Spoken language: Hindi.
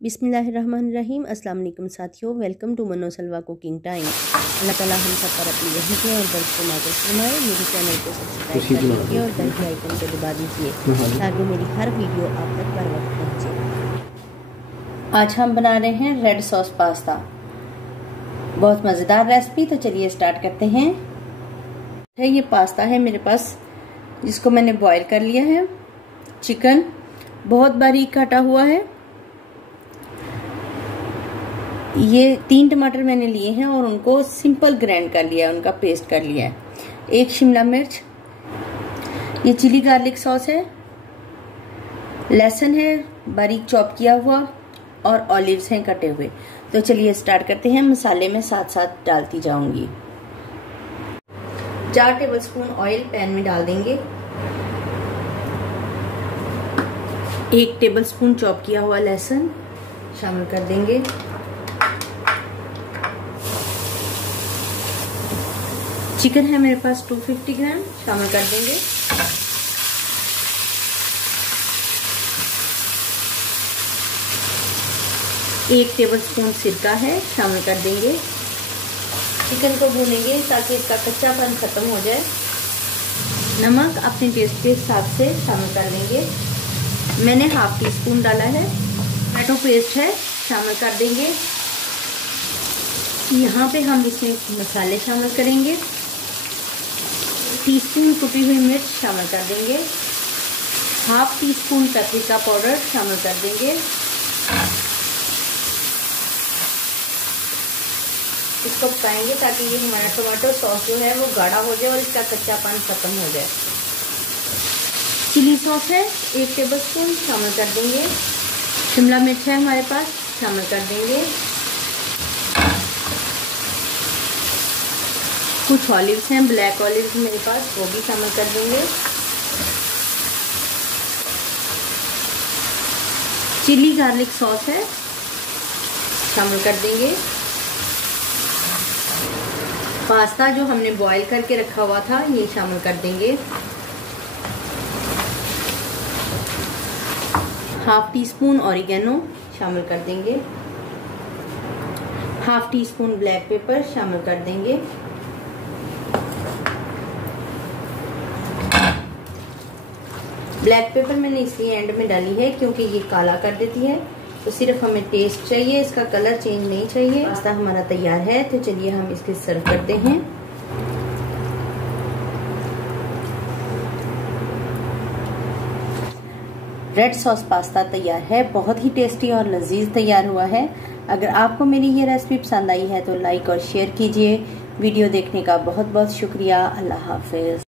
बिस्मिल्लाहिर्रहमानिर्रहीम। अस्सलाम वालेकुम साथियों, वेलकम टू मनो सलवा कुकिंग टाइम। अल्लाह ताला हम सब पर अपनी रहमत के और बरकत को नाज़िल फरमाए। मेरे चैनल को सब्सक्राइब कर लीजिए और बेल के आइकन को दबा दीजिए ताकि मेरी हर वीडियो आप तक बर वक्त पहुँचे। आज हम बना रहे हैं रेड सॉस पास्ता, बहुत मज़ेदार रेसिपी। तो चलिए स्टार्ट करते हैं। ये पास्ता है मेरे पास, जिसको मैंने बॉईल कर लिया है। चिकन बहुत बारीक काटा हुआ है। ये 3 टमाटर मैंने लिए हैं और उनको सिंपल ग्राइंड कर लिया है, उनका पेस्ट कर लिया है। 1 शिमला मिर्च, ये चिली गार्लिक सॉस है, लहसुन है बारीक चॉप किया हुआ और ऑलिव्स हैं कटे हुए। तो चलिए स्टार्ट करते हैं। मसाले में साथ साथ डालती जाऊंगी। 4 टेबलस्पून ऑयल पैन में डाल देंगे। 1 टेबलस्पून चॉप किया हुआ लहसुन शामिल कर देंगे। चिकन है मेरे पास 250 ग्राम, शामिल कर देंगे। एक टेबलस्पून सिरका है, शामिल कर देंगे। चिकन को भूनेंगे ताकि इसका कच्चापन खत्म हो जाए। नमक अपने टेस्ट के हिसाब से शामिल कर देंगे। मैंने हाफ टी स्पून डाला है। टमाटो पेस्ट है, शामिल कर देंगे। यहाँ पे हम इसमें मसाले शामिल करेंगे। टीस्पून कुटी हुई मिर्च शामिल कर देंगे। Half tea spoon paprika powder शामिल कर देंगे। इसको पकाएंगे ताकि ये हमारा टमाटो सॉस जो है वो गाढ़ा हो जाए और इसका कच्चापन खत्म हो जाए। चिली सॉस है 1 टेबलस्पून, शामिल कर देंगे। शिमला मिर्च है हमारे पास, शामिल कर देंगे। कुछ ऑलिव्स हैं, ब्लैक ऑलिव्स मेरे पास, वो भी शामिल कर देंगे। चिली गार्लिक सॉस है, शामिल कर देंगे। पास्ता जो हमने बॉईल करके रखा हुआ था ये शामिल कर देंगे। हाफ टी स्पून ऑरिगेनो शामिल कर देंगे। Half tea spoon black pepper शामिल कर देंगे। ब्लैक पेपर मैंने इसलिए एंड में डाली है क्योंकि ये काला कर देती है। तो सिर्फ हमें टेस्ट चाहिए, इसका कलर चेंज नहीं चाहिए। पास्ता हमारा तैयार है, तो चलिए हम इसके सर्व करते हैं। रेड सॉस पास्ता तैयार है, बहुत ही टेस्टी और लजीज तैयार हुआ है। अगर आपको मेरी ये रेसिपी पसंद आई है तो लाइक और शेयर कीजिए। वीडियो देखने का बहुत बहुत शुक्रिया। अल्लाह हाफिज।